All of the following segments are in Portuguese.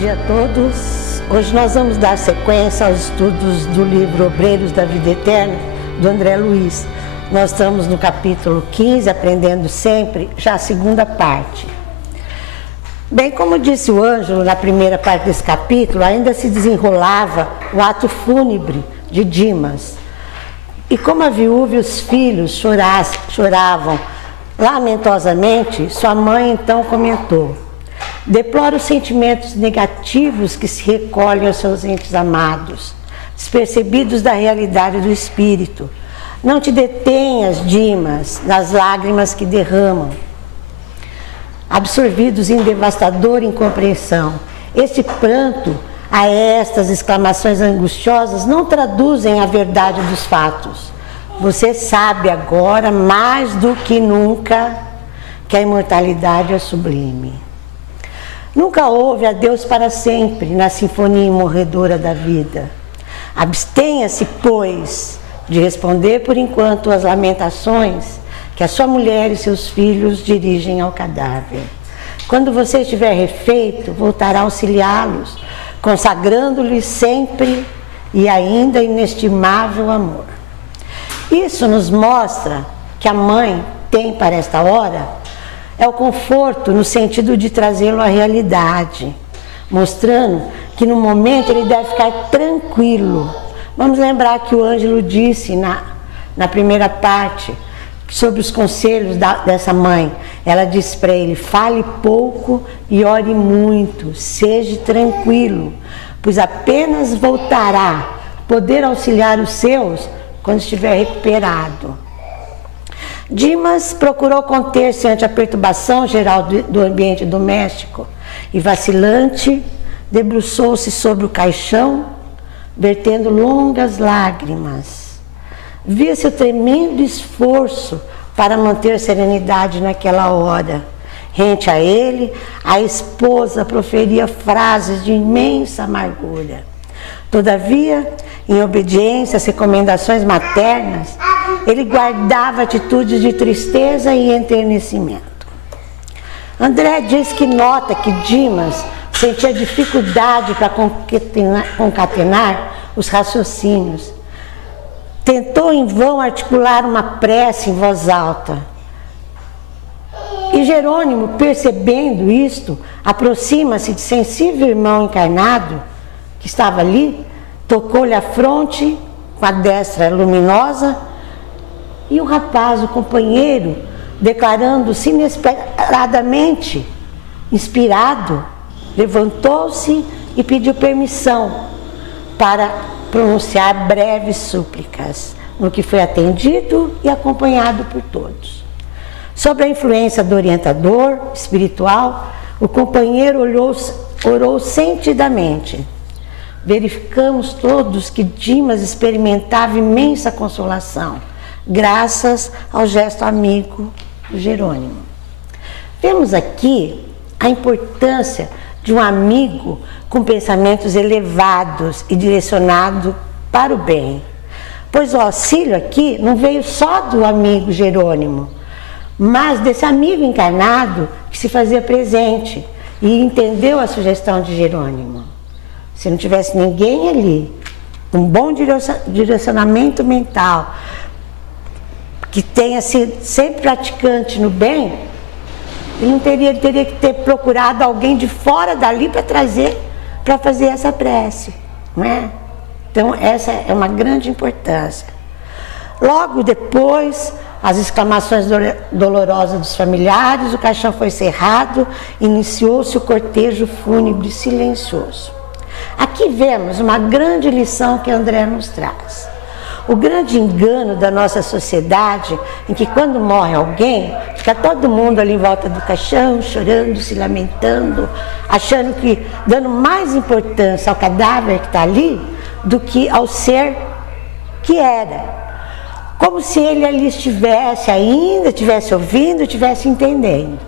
dia a todos. Hoje nós vamos dar sequência aos estudos do livro Obreiros da Vida Eterna, do André Luiz. Nós estamos no capítulo 15, Aprendendo Sempre, já a segunda parte. Bem, como disse o Ângelo, na primeira parte desse capítulo, ainda se desenrolava o ato fúnebre de Dimas. E como a viúva e os filhos choravam lamentosamente, sua mãe então comentou: deplora os sentimentos negativos que se recolhem aos seus entes amados, despercebidos da realidade do espírito. Não te detenhas, Dimas, nas lágrimas que derramam, absorvidos em devastadora incompreensão. Esse pranto, a estas exclamações angustiosas, não traduzem a verdade dos fatos. Você sabe agora, mais do que nunca, que a imortalidade é sublime. Nunca houve adeus para sempre na sinfonia morredora da vida. Abstenha-se, pois, de responder por enquanto às lamentações que a sua mulher e seus filhos dirigem ao cadáver. Quando você estiver refeito, voltará a auxiliá-los, consagrando-lhes sempre e ainda inestimável amor. Isso nos mostra que a mãe tem para esta hora é o conforto no sentido de trazê-lo à realidade, mostrando que no momento ele deve ficar tranquilo. Vamos lembrar que o Ângelo disse na primeira parte sobre os conselhos dessa mãe. Ela disse para ele: fale pouco e ore muito, seja tranquilo, pois apenas voltará a poder auxiliar os seus quando estiver recuperado. Dimas procurou conter-se ante a perturbação geral do ambiente doméstico e, vacilante, debruçou-se sobre o caixão, vertendo longas lágrimas. Via-se o tremendo esforço para manter serenidade naquela hora. Rente a ele, a esposa proferia frases de imensa amargura. Todavia, em obediência às recomendações maternas, ele guardava atitudes de tristeza e enternecimento. André diz que nota que Dimas sentia dificuldade para concatenar os raciocínios. Tentou em vão articular uma prece em voz alta. E Jerônimo, percebendo isto, aproxima-se de sensível irmão encarnado que estava ali, tocou-lhe a fronte com a destra luminosa, e o rapaz, o companheiro, declarando-se inesperadamente inspirado, levantou-se e pediu permissão para pronunciar breves súplicas, no que foi atendido e acompanhado por todos. Sob a influência do orientador espiritual, o companheiro orou sentidamente. Verificamos todos que Dimas experimentava imensa consolação, graças ao gesto amigo do Jerônimo. Vemos aqui a importância de um amigo com pensamentos elevados e direcionado para o bem. Pois o auxílio aqui não veio só do amigo Jerônimo, mas desse amigo encarnado que se fazia presente e entendeu a sugestão de Jerônimo. Se não tivesse ninguém ali, um bom direcionamento mental, que tenha sido sempre praticante no bem, ele teria que ter procurado alguém de fora dali para trazer, para fazer essa prece, não é? Então essa é uma grande importância. Logo depois, as exclamações dolorosas dos familiares, o caixão foi cerrado, iniciou-se o cortejo fúnebre silencioso. Aqui vemos uma grande lição que André nos traz. O grande engano da nossa sociedade, em que quando morre alguém, fica todo mundo ali em volta do caixão, chorando, se lamentando, achando que, dando mais importância ao cadáver que está ali, do que ao ser que era. Como se ele ali estivesse ainda, estivesse ouvindo, estivesse entendendo.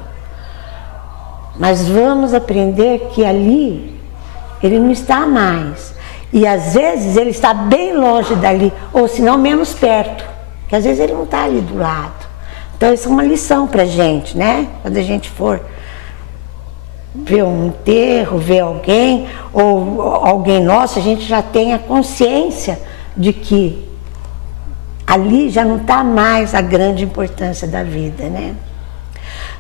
Mas vamos aprender que ali ele não está mais. E às vezes ele está bem longe dali, ou se não menos perto, que às vezes ele não está ali do lado. Então isso é uma lição para a gente, né? Quando a gente for vê um enterro, vê alguém, ou alguém nosso, a gente já tem a consciência de que ali já não está mais a grande importância da vida, né?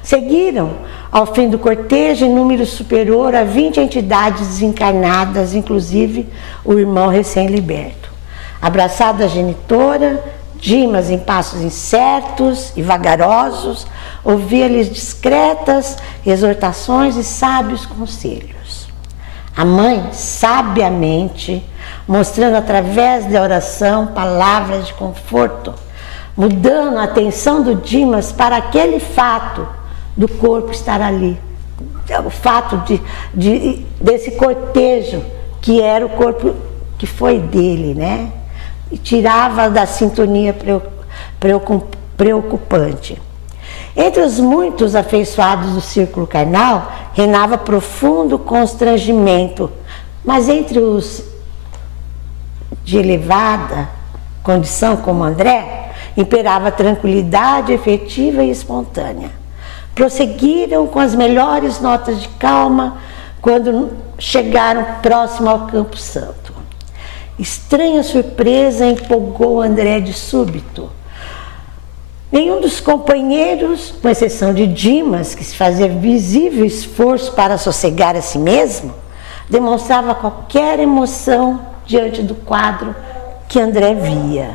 Seguiram, ao fim do cortejo, em número superior a 20 entidades desencarnadas, inclusive o irmão recém-liberto. Abraçado à genitora, Dimas, em passos incertos e vagarosos, ouvia-lhes discretas exortações e sábios conselhos. A mãe, sabiamente, mostrando através da oração palavras de conforto, mudando a atenção do Dimas para aquele fato do corpo estar ali, o fato desse cortejo, que era o corpo que foi dele, né? E tirava da sintonia preocupante. Entre os muitos afeiçoados do círculo carnal, reinava profundo constrangimento, mas entre os de elevada condição, como André, imperava tranquilidade efetiva e espontânea. Prosseguiram com as melhores notas de calma quando chegaram próximo ao Campo Santo. Estranha surpresa empolgou André de súbito. Nenhum dos companheiros, com exceção de Dimas, que se fazia visível esforço para sossegar a si mesmo, demonstrava qualquer emoção diante do quadro que André via.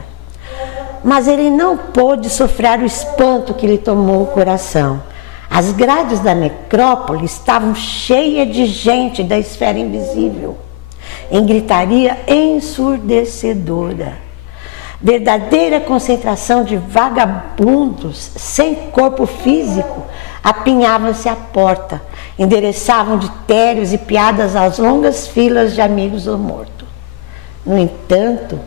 Mas ele não pôde sofrer o espanto que lhe tomou o coração. As grades da necrópole estavam cheias de gente da esfera invisível, em gritaria ensurdecedora. Verdadeira concentração de vagabundos sem corpo físico apinhavam-se à porta, endereçavam ditérios e piadas às longas filas de amigos do morto. No entanto,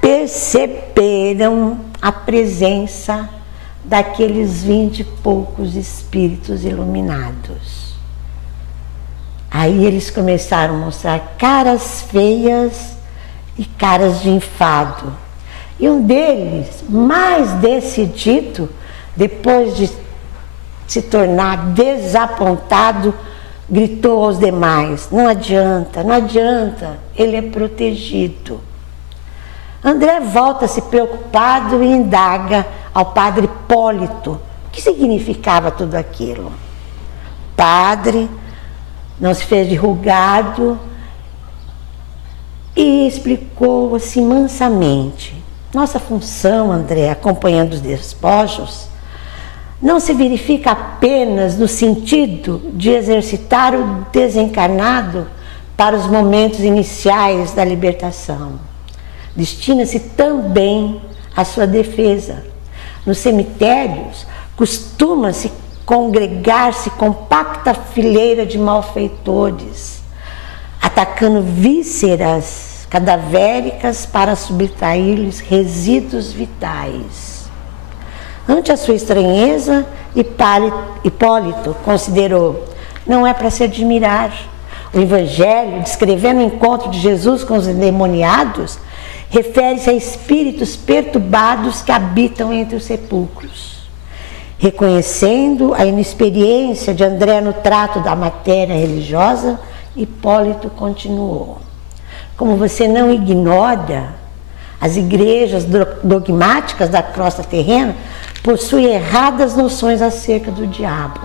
perceberam a presença daqueles 20 e poucos espíritos iluminados. Aí eles começaram a mostrar caras feias e caras de enfado. E um deles, mais decidido, depois de se tornar desapontado, gritou aos demais: não adianta, não adianta, ele é protegido. André volta-se preocupado e indaga ao padre Hipólito o que significava tudo aquilo. O padre não se fez de rogado e explicou assim mansamente: nossa função, André, acompanhando os despojos, não se verifica apenas no sentido de exercitar o desencarnado para os momentos iniciais da libertação. Destina-se também à sua defesa. Nos cemitérios, costuma-se congregar-se compacta fileira de malfeitores, atacando vísceras cadavéricas para subtrair-lhes resíduos vitais. Ante a sua estranheza, Hipólito considerou: não é para se admirar. O Evangelho, descrevendo o encontro de Jesus com os endemoniados, refere-se a espíritos perturbados que habitam entre os sepulcros. Reconhecendo a inexperiência de André no trato da matéria religiosa, Hipólito continuou: como você não ignora, as igrejas dogmáticas da crosta terrena possuem erradas noções acerca do diabo,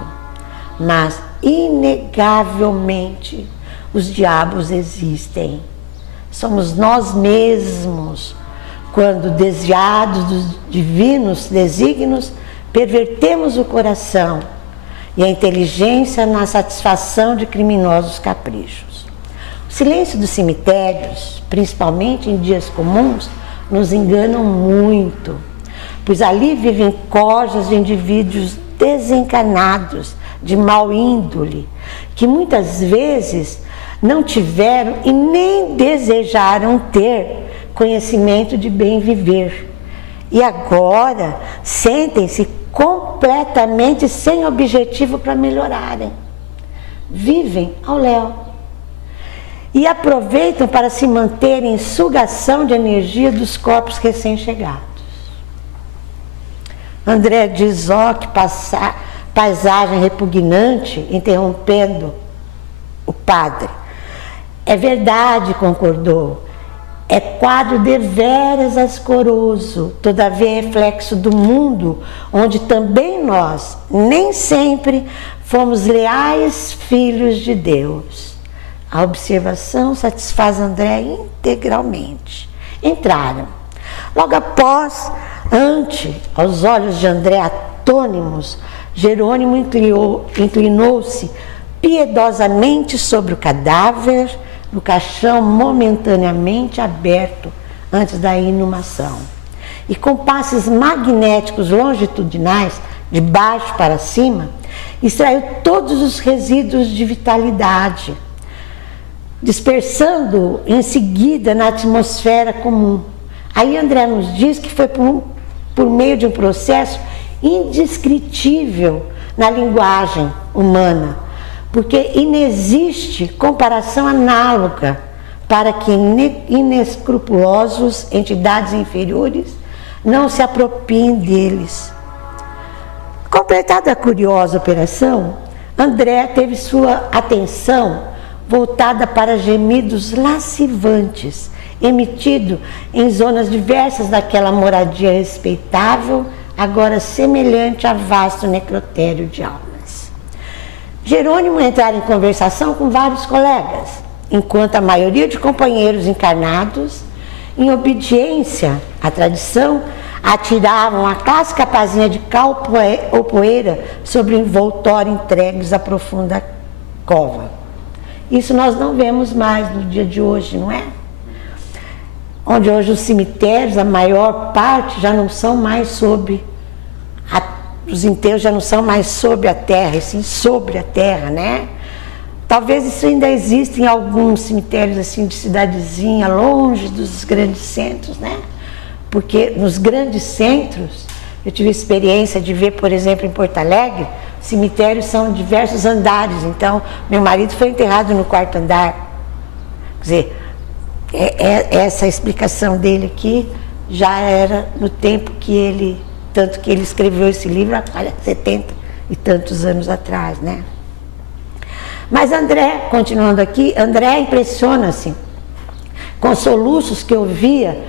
mas inegavelmente os diabos existem. Somos nós mesmos, quando desviados dos divinos desígnios, pervertemos o coração e a inteligência na satisfação de criminosos caprichos. O silêncio dos cemitérios, principalmente em dias comuns, nos enganam muito, pois ali vivem corjas de indivíduos desencarnados, de mau índole, que muitas vezes não tiveram e nem desejaram ter conhecimento de bem viver. E agora sentem-se completamente sem objetivo para melhorarem. Vivem ao léu. E aproveitam para se manterem em sugação de energia dos corpos recém-chegados. André diz: ó, que paisagem repugnante, interrompendo padre. É verdade, concordou. É quadro deveras ascoroso, todavia reflexo do mundo, onde também nós, nem sempre, fomos leais filhos de Deus. A observação satisfaz André integralmente. Entraram. Logo após, aos olhos de André atônimos, Jerônimo inclinou-se piedosamente sobre o cadáver, no caixão momentaneamente aberto antes da inumação. E com passes magnéticos longitudinais, de baixo para cima, extraiu todos os resíduos de vitalidade, dispersando em seguida na atmosfera comum. Aí André nos diz que foi por meio de um processo indescritível na linguagem humana, porque inexiste comparação análoga para que inescrupulosos entidades inferiores não se apropriem deles. Completada a curiosa operação, André teve sua atenção voltada para gemidos lascivantes, emitido em zonas diversas daquela moradia respeitável, agora semelhante a vasto necrotério de almas. Jerônimo entrara em conversação com vários colegas, enquanto a maioria de companheiros encarnados, em obediência à tradição, atiravam a clássica pazinha de cal ou poeira sobre o envoltório entregues à profunda cova. Isso nós não vemos mais no dia de hoje, não é? Onde hoje os cemitérios, a maior parte, já não são mais os enterros já não são mais sob a terra, e sim sobre a terra, né? Talvez isso ainda exista em alguns cemitérios assim de cidadezinha, longe dos grandes centros, né? Porque nos grandes centros, eu tive a experiência de ver, por exemplo, em Porto Alegre, cemitérios são diversos andares. Então, meu marido foi enterrado no 4º andar. Quer dizer, essa explicação dele aqui já era no tempo que ele, tanto que ele escreveu esse livro há 70 e tantos anos atrás, né? Mas André, continuando aqui, André impressiona-se com soluços que ouvia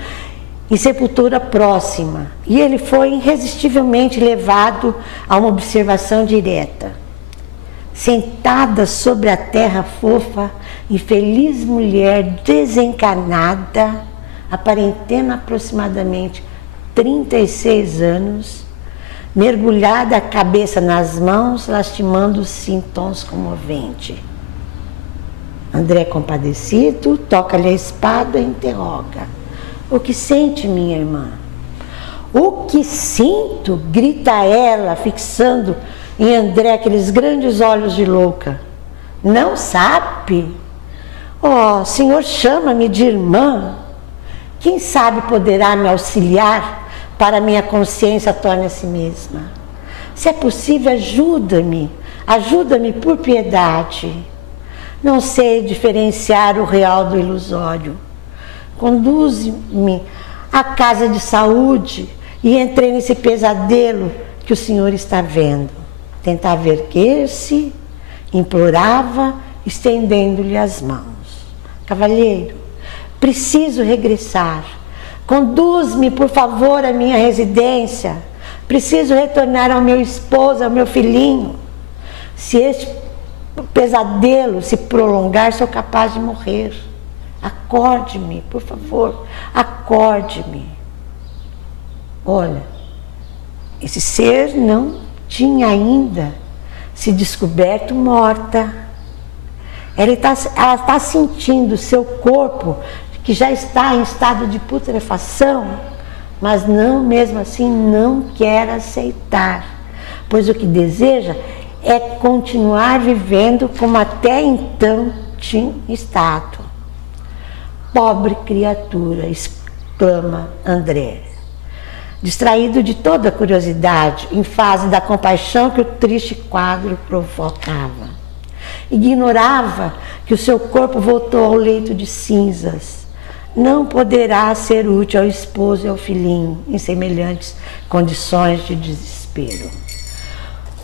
em sepultura próxima, e ele foi irresistivelmente levado a uma observação direta. Sentada sobre a terra fofa, infeliz mulher desencarnada, aparentando aproximadamente 36 anos, mergulhada a cabeça nas mãos, lastimando-se em tons comoventes. André, compadecido, toca-lhe a espada e interroga: o que sente, minha irmã? O que sinto? Grita ela, fixando em André aqueles grandes olhos de louca. Não sabe? Oh, senhor, chama-me de irmã. Quem sabe poderá me auxiliar para minha consciência torne a si mesma. Se é possível, ajuda-me. Ajuda-me por piedade. Não sei diferenciar o real do ilusório. Conduz-me à casa de saúde e entrei nesse pesadelo que o senhor está vendo. Tentava erguer-se, implorava, estendendo-lhe as mãos. Cavalheiro, preciso regressar. Conduz-me, por favor, à minha residência. Preciso retornar ao meu esposo, ao meu filhinho. Se este pesadelo se prolongar, sou capaz de morrer. Acorde-me, por favor, acorde-me. Olha, esse ser não tinha ainda se descoberto morta. Ela está sentindo seu corpo, que já está em estado de putrefação, mas não, mesmo assim, não quer aceitar, pois o que deseja é continuar vivendo como até então tinha estado. Pobre criatura, exclama André, distraído de toda a curiosidade, em fase da compaixão que o triste quadro provocava. Ignorava que o seu corpo voltou ao leito de cinzas. Não poderá ser útil ao esposo e ao filhinho em semelhantes condições de desespero.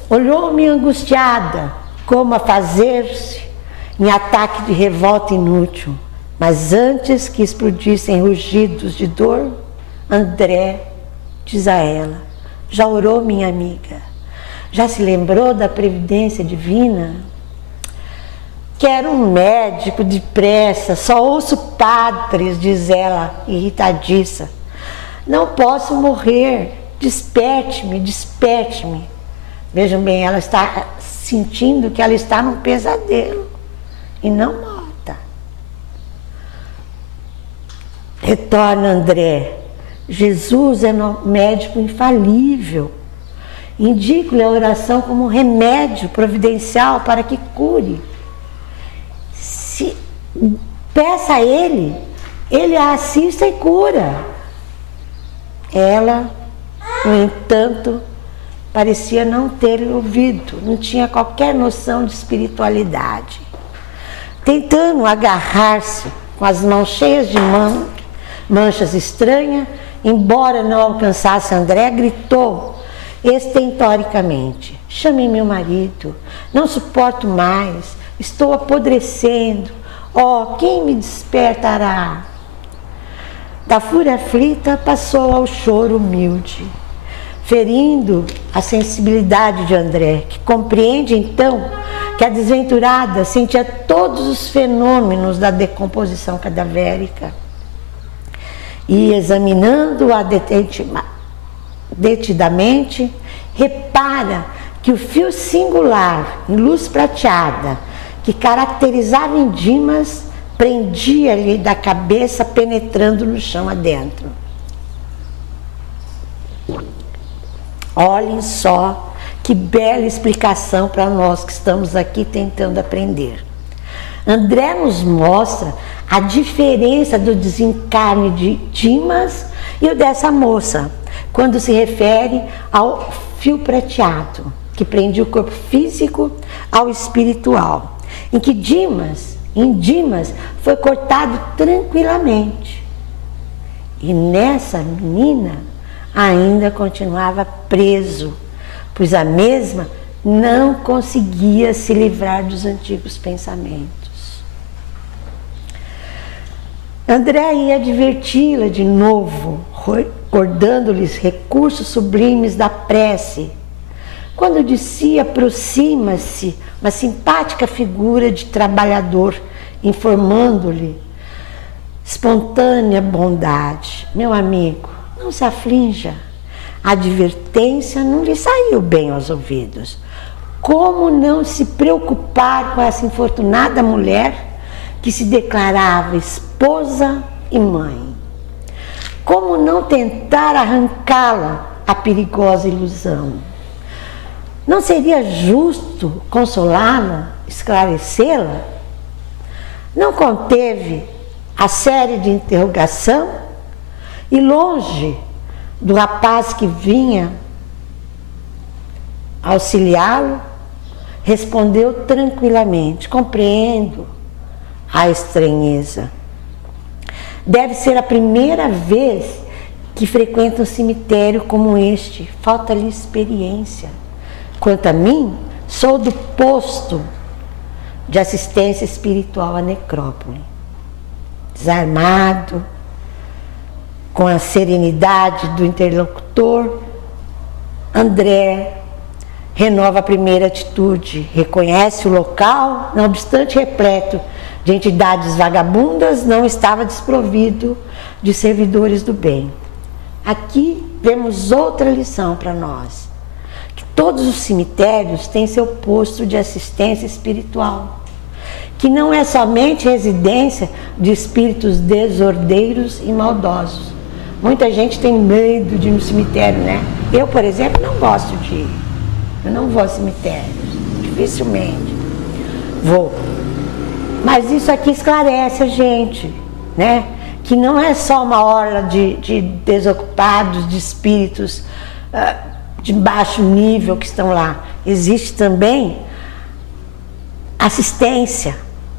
Olhou-me angustiada, como a fazer-se em ataque de revolta inútil. Mas antes que explodissem rugidos de dor, André diz a ela: já orou, minha amiga? Já se lembrou da previdência divina? Quero um médico depressa, só ouço padres, diz ela, irritadiça. Não posso morrer, desperte-me, desperte-me. Vejam bem, ela está sentindo que ela está num pesadelo e não morta. Retorna André: Jesus é médico infalível. Indico-lhe a oração como remédio providencial para que cure. Peça a ele a assista e cura. Ela, no entanto, parecia não ter ouvido, não tinha qualquer noção de espiritualidade. Tentando agarrar-se com as mãos cheias de manchas estranhas, embora não alcançasse André, gritou estentoricamente: chame meu marido, não suporto mais, estou apodrecendo, oh, quem me despertará? Da fúria aflita passou ao choro humilde, ferindo a sensibilidade de André, que compreende então que a desventurada sentia todos os fenômenos da decomposição cadavérica. E examinando-a detidamente, repara que o fio singular em luz prateada que caracterizava em Dimas prendia-lhe da cabeça, penetrando no chão adentro. Olhem só que bela explicação para nós que estamos aqui tentando aprender. André nos mostra a diferença do desencarne de Dimas e o dessa moça, quando se refere ao fio prateado, que prendia o corpo físico ao espiritual, em que Dimas foi cortado tranquilamente. E nessa menina ainda continuava preso, pois a mesma não conseguia se livrar dos antigos pensamentos. André ia adverti-la de novo, recordando-lhes recursos sublimes da prece, quando de si aproxima-se uma simpática figura de trabalhador, informando-lhe espontânea bondade: meu amigo, não se aflinja. A advertência não lhe saiu bem aos ouvidos. Como não se preocupar com essa infortunada mulher que se declarava esposa e mãe? Como não tentar arrancá-la à perigosa ilusão? Não seria justo consolá-la, esclarecê-la? Não conteve a série de interrogação? E longe do rapaz que vinha auxiliá-lo, respondeu tranquilamente: compreendo a estranheza. Deve ser a primeira vez que frequenta um cemitério como este. Falta-lhe experiência. Quanto a mim, sou do posto de assistência espiritual à necrópole. Desarmado, com a serenidade do interlocutor, André renova a primeira atitude, reconhece o local, não obstante repleto de entidades vagabundas, não estava desprovido de servidores do bem. Aqui vemos outra lição para nós, que todos os cemitérios têm seu posto de assistência espiritual, que não é somente residência de espíritos desordeiros e maldosos. Muita gente tem medo de ir no cemitério, né? Eu, por exemplo, não gosto de ir. Eu não vou a cemitérios, dificilmente vou. Mas isso aqui esclarece a gente, né? Que não é só uma orla de desocupados, de espíritos de baixo nível que estão lá. Existe também assistência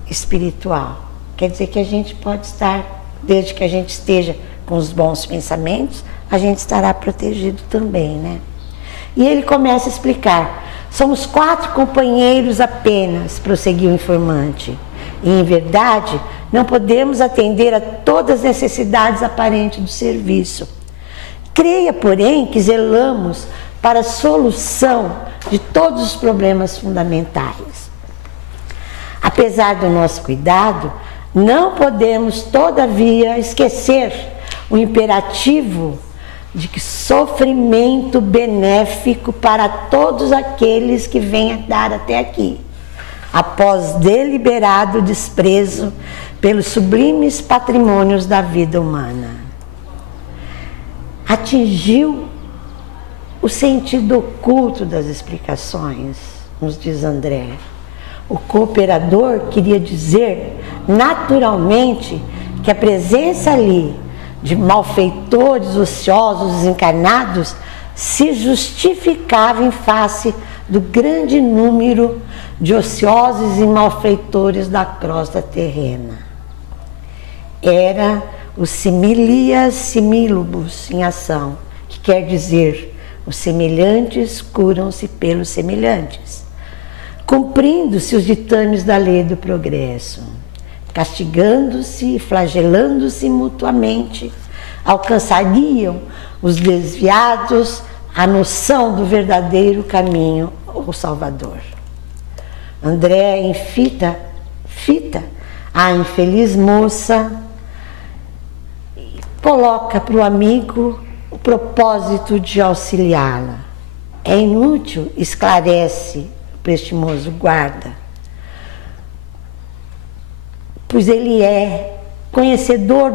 espiritual. Quer dizer que a gente pode estar, desde que a gente esteja com os bons pensamentos, a gente estará protegido também, né? E ele começa a explicar: somos 4 companheiros apenas, prosseguiu o informante. E, em verdade, não podemos atender a todas as necessidades aparentes do serviço. Creia, porém, que zelamos para a solução de todos os problemas fundamentais. Apesar do nosso cuidado, não podemos, todavia, esquecer o imperativo de que sofrimento benéfico para todos aqueles que venham dar até aqui, após deliberado desprezo pelos sublimes patrimônios da vida humana. Atingiu o sentido oculto das explicações, nos diz André. O cooperador queria dizer, naturalmente, que a presença ali de malfeitores ociosos desencarnados se justificava em face do grande número de ociosos e malfeitores da crosta terrena. Era o similias similibus em ação, que quer dizer, os semelhantes curam-se pelos semelhantes, cumprindo-se os ditames da lei do progresso, castigando-se e flagelando-se mutuamente, alcançariam os desviados a noção do verdadeiro caminho ou Salvador. André fita a infeliz moça, coloca para o amigo o propósito de auxiliá-la. É inútil, esclarece o prestimoso guarda, pois ele é conhecedor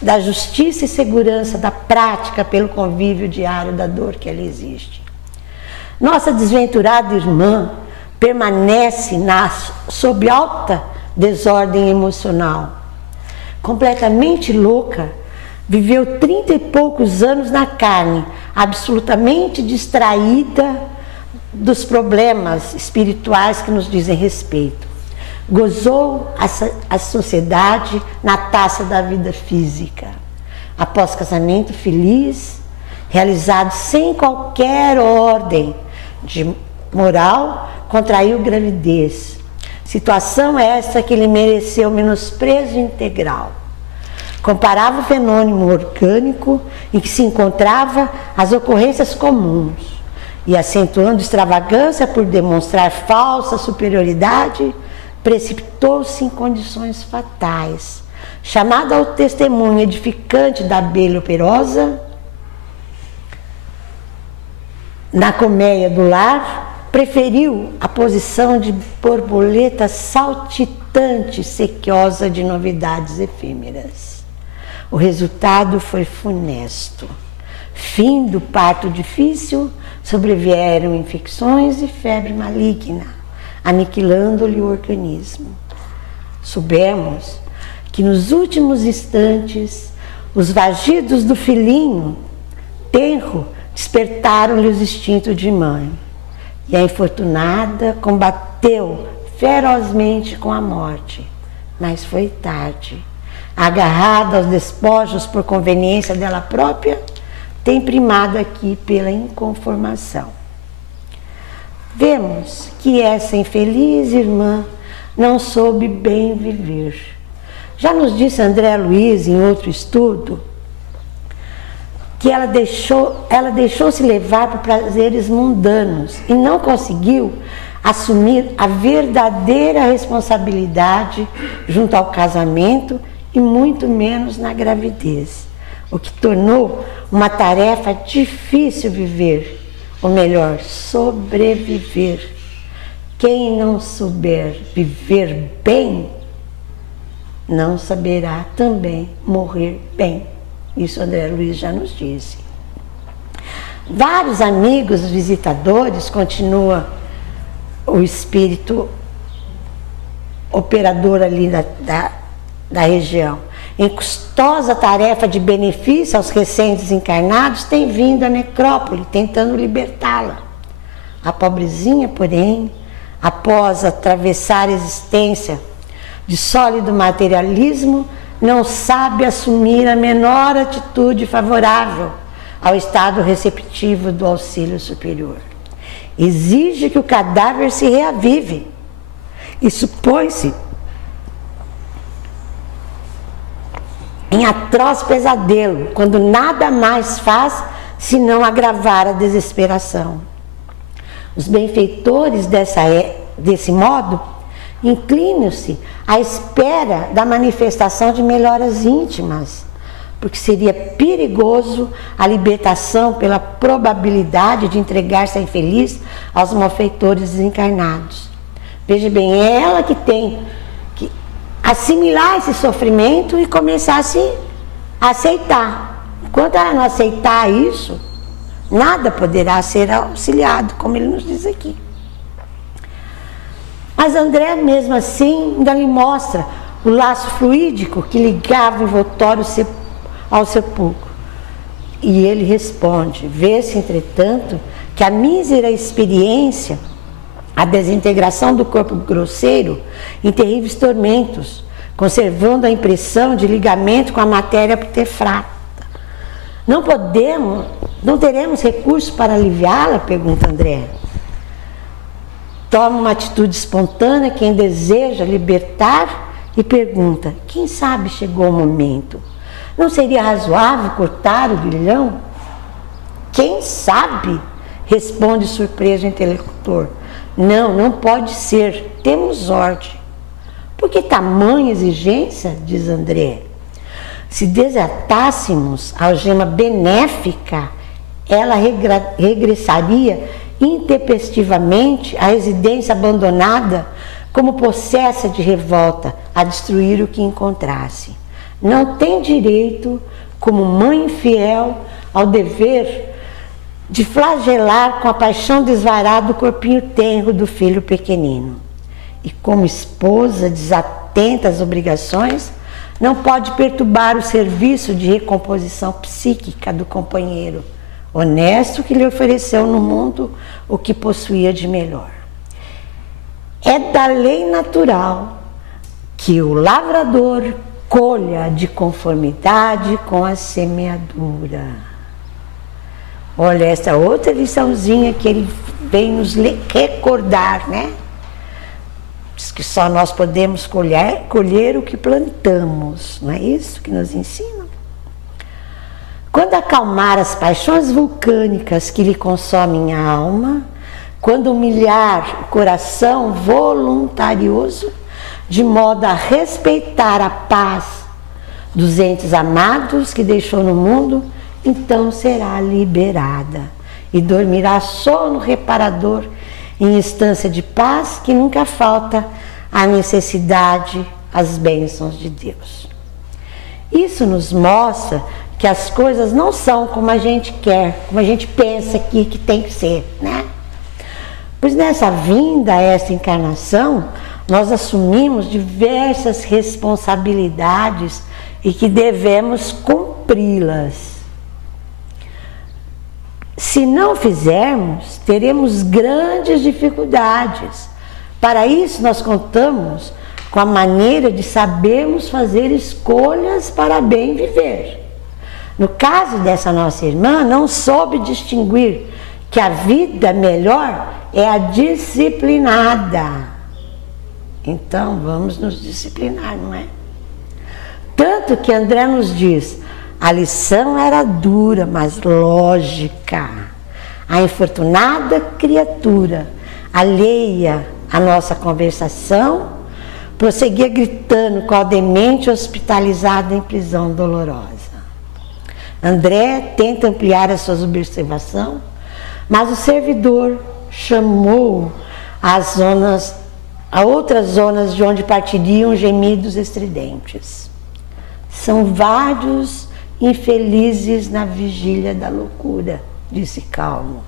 da justiça e segurança da prática pelo convívio diário da dor que ela existe. Nossa desventurada irmã permanece sob alta desordem emocional. Completamente louca, viveu 30 e poucos anos na carne, absolutamente distraída dos problemas espirituais que nos dizem respeito. Gozou a sociedade na taça da vida física. Após casamento feliz, realizado sem qualquer ordem de moral, contraiu gravidez. Situação essa que lhe mereceu menosprezo integral. Comparava o fenômeno orgânico em que se encontrava as ocorrências comuns e, acentuando extravagância por demonstrar falsa superioridade, precipitou-se em condições fatais. Chamada ao testemunho edificante da abelha operosa, na colmeia do lar, preferiu a posição de borboleta saltitante, sequiosa de novidades efêmeras. O resultado foi funesto. Fim do parto difícil, sobrevieram infecções e febre maligna, aniquilando-lhe o organismo. Soubemos que nos últimos instantes os vagidos do filhinho tenro despertaram-lhe os instintos de mãe, e a infortunada combateu ferozmente com a morte, mas foi tarde. Agarrada aos despojos por conveniência dela própria, tem primado aqui pela inconformação. Vemos que essa infeliz irmã não soube bem viver. Já nos disse André Luiz em outro estudo que ela deixou-se levar por prazeres mundanos e não conseguiu assumir a verdadeira responsabilidade junto ao casamento e muito menos na gravidez, o que tornou uma tarefa difícil viver, ou melhor, sobreviver. Quem não souber viver bem, não saberá também morrer bem. Isso André Luiz já nos disse. Vários amigos visitadores, continua o espírito operador ali da região, em custosa tarefa de benefício aos recentes encarnados, tem vindo à necrópole, tentando libertá-la. A pobrezinha, porém, após atravessar a existência de sólido materialismo, não sabe assumir a menor atitude favorável ao estado receptivo do auxílio superior. Exige que o cadáver se reavive, e supõe-se em atroz pesadelo, quando nada mais faz senão agravar a desesperação. Os benfeitores desse modo inclinam-se à espera da manifestação de melhoras íntimas, porque seria perigoso a libertação pela probabilidade de entregar-se a infeliz aos malfeitores desencarnados. Veja bem, é ela que tem que assimilar esse sofrimento e começar a se aceitar. Enquanto ela não aceitar isso, nada poderá ser auxiliado, como ele nos diz aqui. Mas André, mesmo assim, ainda lhe mostra o laço fluídico que ligava o envoltório ao sepulcro. E ele responde: vê-se, entretanto, que a mísera experiência, a desintegração do corpo grosseiro em terríveis tormentos, conservando a impressão de ligamento com a matéria putefrata. Não teremos recursos para aliviá-la? Pergunta André. Toma uma atitude espontânea quem deseja libertar e pergunta: quem sabe chegou o momento? Não seria razoável cortar o grilhão? Quem sabe? Responde surpreso o interlocutor. Não pode ser, temos ordem. Por que tamanha exigência? Diz André. Se desatássemos a algema benéfica, ela regressaria intempestivamente à residência abandonada, como possessa de revolta, a destruir o que encontrasse. Não tem direito, como mãe fiel, ao dever de flagelar com a paixão desvarada o corpinho tenro do filho pequenino. E como esposa desatenta às obrigações, não pode perturbar o serviço de recomposição psíquica do companheiro honesto que lhe ofereceu no mundo o que possuía de melhor. É da lei natural que o lavrador colha de conformidade com a semeadura. Olha, essa outra liçãozinha que ele vem nos recordar, né? Diz que só nós podemos colher o que plantamos, não é isso que nos ensina? Quando acalmar as paixões vulcânicas que lhe consomem a alma, quando humilhar o coração voluntarioso, de modo a respeitar a paz dos entes amados que deixou no mundo, então será liberada e dormirá sono reparador em instância de paz que nunca falta à necessidade, às bênçãos de Deus. Isso nos mostra que as coisas não são como a gente quer, como a gente pensa aqui que tem que ser, né? Pois nessa vinda a essa encarnação, nós assumimos diversas responsabilidades e que devemos cumpri-las. Se não fizermos, teremos grandes dificuldades. Para isso, nós contamos com a maneira de sabermos fazer escolhas para bem viver. No caso dessa nossa irmã, não soube distinguir que a vida melhor é a disciplinada. Então, vamos nos disciplinar, não é? Tanto que André nos diz: a lição era dura, mas lógica. A infortunada criatura, alheia à nossa conversação, prosseguia gritando qual demente hospitalizado em prisão dolorosa. André tenta ampliar a sua observação, mas o servidor chamou a outras zonas de onde partiriam gemidos estridentes. São vários infelizes na vigília da loucura, disse calmo.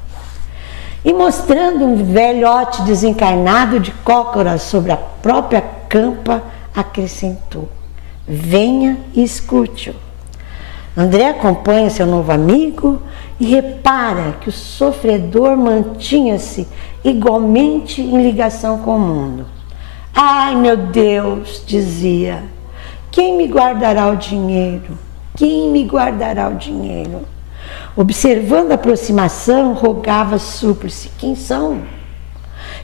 E mostrando um velhote desencarnado de cócoras sobre a própria campa, acrescentou: venha e escute-o. André acompanha seu novo amigo e repara que o sofredor mantinha-se igualmente em ligação com o mundo. Ai, meu Deus, dizia, quem me guardará o dinheiro? Quem me guardará o dinheiro? Observando a aproximação, rogava súplice: quem são?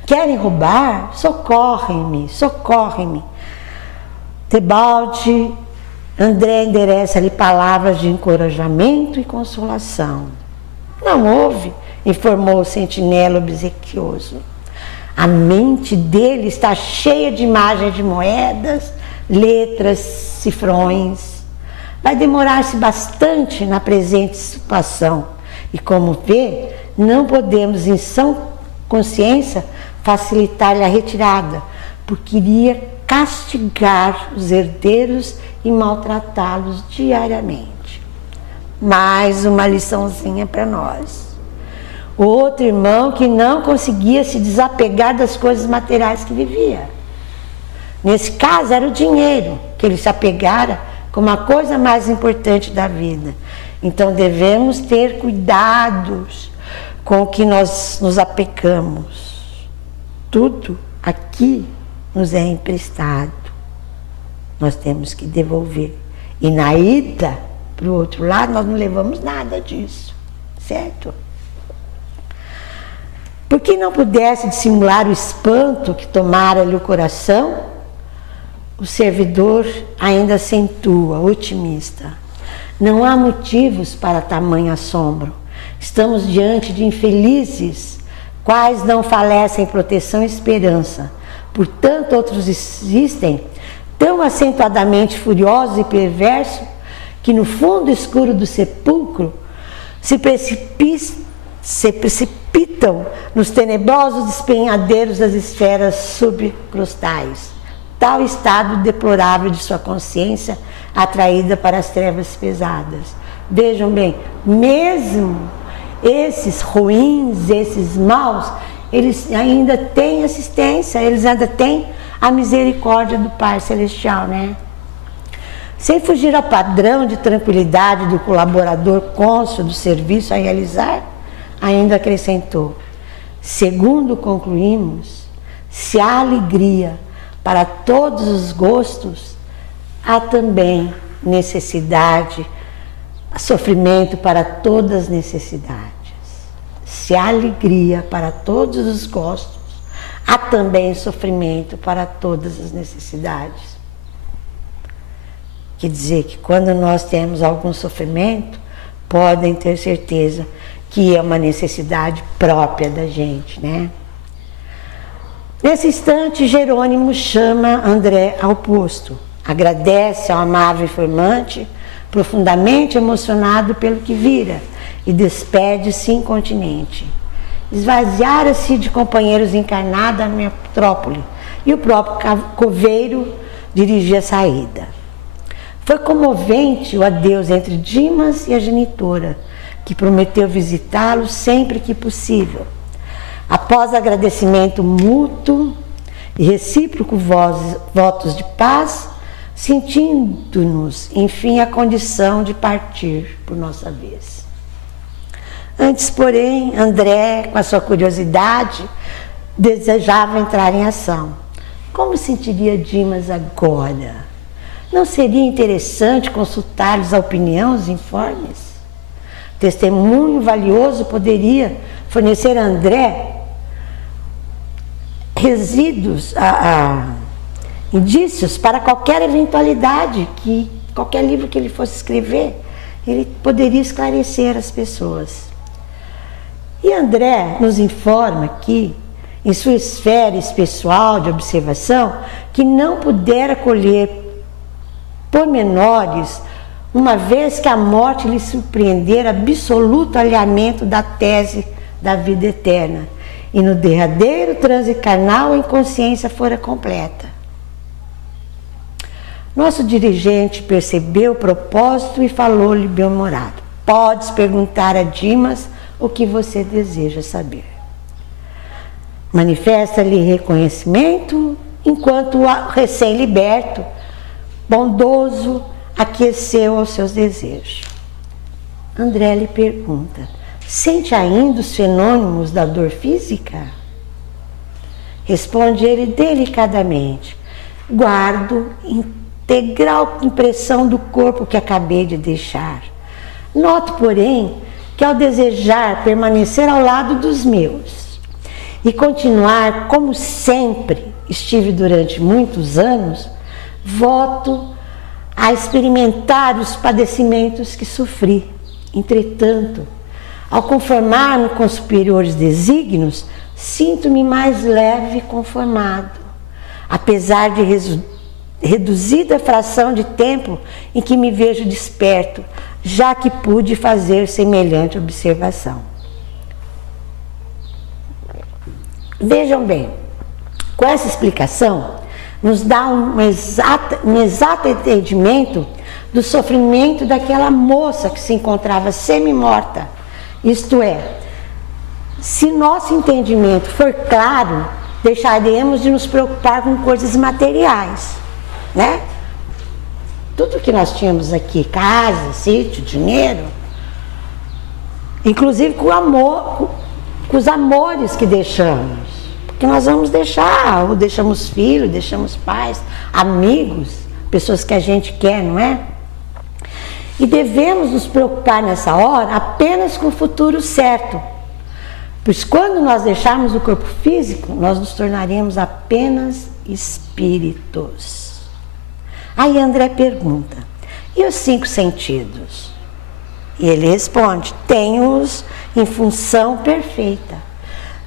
Querem roubar? Socorrem-me, socorrem-me. Tebalde, André endereça-lhe palavras de encorajamento e consolação. Não houve, informou o sentinela obsequioso. A mente dele está cheia de imagens de moedas, letras, cifrões. Vai demorar-se bastante na presente situação. E como vê, não podemos, em sã consciência, facilitar-lhe a retirada, porque iria castigar os herdeiros e maltratá-los diariamente. Mais uma liçãozinha para nós. Outro irmão que não conseguia se desapegar das coisas materiais que vivia. Nesse caso era o dinheiro, que ele se apegara como a coisa mais importante da vida. Então devemos ter cuidados com o que nós nos apegamos. Tudo aqui nos é emprestado. Nós temos que devolver. E na ida para o outro lado, nós não levamos nada disso, certo? Por que não pudesse dissimular o espanto que tomara-lhe o coração? O servidor ainda acentua, otimista. Não há motivos para tamanho assombro. Estamos diante de infelizes, quais não falecem proteção e esperança. Portanto, outros existem, tão acentuadamente furiosos e perversos, que no fundo escuro do sepulcro se precipitam nos tenebrosos despenhadeiros das esferas subcrustais. Tal estado deplorável de sua consciência atraída para as trevas pesadas. Vejam bem, mesmo esses ruins, esses maus, eles ainda têm assistência, eles ainda têm a misericórdia do Pai Celestial, né? Sem fugir ao padrão de tranquilidade do colaborador cônscio do serviço a realizar, ainda acrescentou: segundo concluímos, se há alegria para todos os gostos, há também necessidade, sofrimento para todas as necessidades. Se há alegria para todos os gostos, há também sofrimento para todas as necessidades. Quer dizer que quando nós temos algum sofrimento, podem ter certeza que é uma necessidade própria da gente, né? Nesse instante, Jerônimo chama André ao posto, agradece ao amável informante, profundamente emocionado pelo que vira, e despede-se incontinente. Esvaziara-se de companheiros encarnados a metrópole, e o próprio coveiro dirigia a saída. Foi comovente o adeus entre Dimas e a genitora, que prometeu visitá-lo sempre que possível. Após agradecimento mútuo e recíproco votos de paz, sentindo-nos, enfim, a condição de partir por nossa vez. Antes, porém, André, com a sua curiosidade, desejava entrar em ação. Como sentiria Dimas agora? Não seria interessante consultar-lhes a opinião, os informes? Testemunho valioso poderia fornecer a André indícios para qualquer eventualidade, que qualquer livro que ele fosse escrever, ele poderia esclarecer as pessoas. E André nos informa aqui, em sua esfera pessoal de observação, que não pudera colher pormenores, uma vez que a morte lhe surpreendera absoluto alinhamento da tese da vida eterna, e no derradeiro transe carnal a inconsciência fora completa. Nosso dirigente percebeu o propósito e falou-lhe bem-humorado: podes perguntar a Dimas o que você deseja saber. Manifesta-lhe reconhecimento, enquanto o recém-liberto, bondoso, aqueceu aos seus desejos. André lhe pergunta: sente ainda os fenômenos da dor física? Responde ele delicadamente: guardo integral impressão do corpo que acabei de deixar. Noto, porém, que ao desejar permanecer ao lado dos meus, e continuar como sempre estive durante muitos anos, voto a experimentar os padecimentos que sofri. Entretanto, ao conformar-me com os superiores desígnios, sinto-me mais leve e conformado, apesar de reduzida fração de tempo em que me vejo desperto, já que pude fazer semelhante observação. Vejam bem, com essa explicação, nos dá um exato entendimento do sofrimento daquela moça que se encontrava semi-morta. Isto é, se nosso entendimento for claro, deixaremos de nos preocupar com coisas materiais, né? Tudo que nós tínhamos aqui, casa, sítio, dinheiro, inclusive com o amor, com os amores que deixamos. Porque nós vamos deixar, ou deixamos filhos, deixamos pais, amigos, pessoas que a gente quer, não é? E devemos nos preocupar nessa hora apenas com o futuro certo. Pois quando nós deixarmos o corpo físico, nós nos tornaremos apenas espíritos. Aí André pergunta, e os 5 sentidos? E ele responde, tem-os em função perfeita.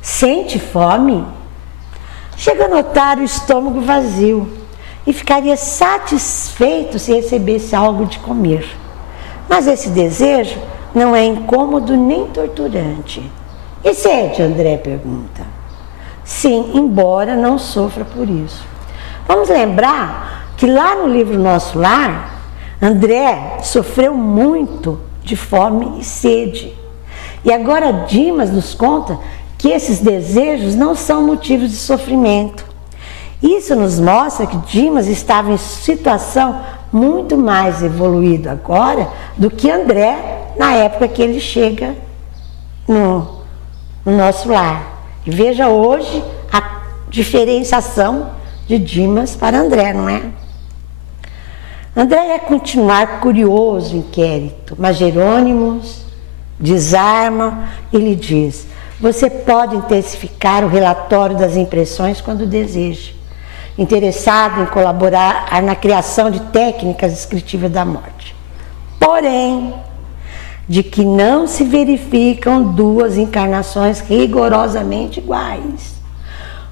Sente fome? Chega a notar o estômago vazio e ficaria satisfeito se recebesse algo de comer. Mas esse desejo não é incômodo nem torturante. E sede? André pergunta. Sim, embora não sofra por isso. Vamos lembrar que lá no livro Nosso Lar, André sofreu muito de fome e sede. E agora Dimas nos conta que esses desejos não são motivos de sofrimento. Isso nos mostra que Dimas estava em situação muito mais evoluída agora do que André na época que ele chega no Nosso Lar. E veja hoje a diferenciação de Dimas para André, não é? André ia continuar curioso o inquérito, mas Jerônimos desarma e lhe diz: você pode intensificar o relatório das impressões quando deseja, interessado em colaborar na criação de técnicas descritivas da morte. Porém, de que não se verificam 2 encarnações rigorosamente iguais.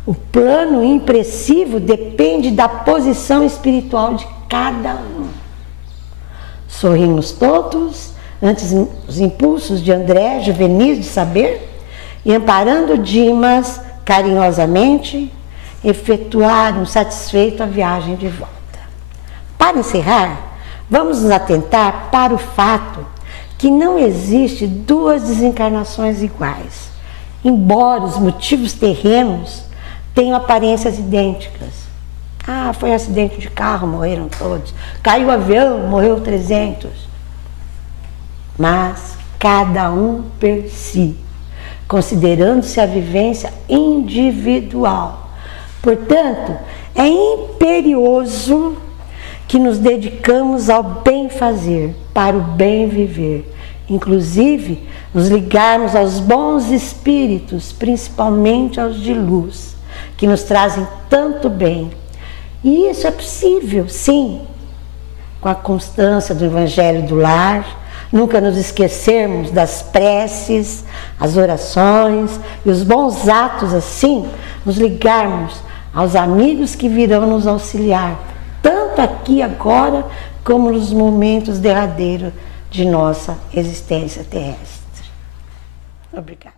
O plano impressivo depende da posição espiritual de cada um. Sorrimos todos ante os impulsos de André, juvenis de saber, e amparando Dimas carinhosamente, efetuaram satisfeito a viagem de volta. Para encerrar, vamos nos atentar para o fato que não existe 2 desencarnações iguais, embora os motivos terrenos tenham aparências idênticas. Ah, foi um acidente de carro, morreram todos. Caiu o avião, morreu 300. Mas cada um per si, considerando-se a vivência individual. Portanto, é imperioso que nos dedicamos ao bem fazer, para o bem viver, inclusive nos ligarmos aos bons espíritos, principalmente aos de luz, que nos trazem tanto bem. E isso é possível, sim, com a constância do Evangelho do Lar, nunca nos esquecermos das preces, as orações e os bons atos, assim, nos ligarmos aos amigos que virão nos auxiliar, tanto aqui agora, como nos momentos derradeiros de nossa existência terrestre. Obrigada.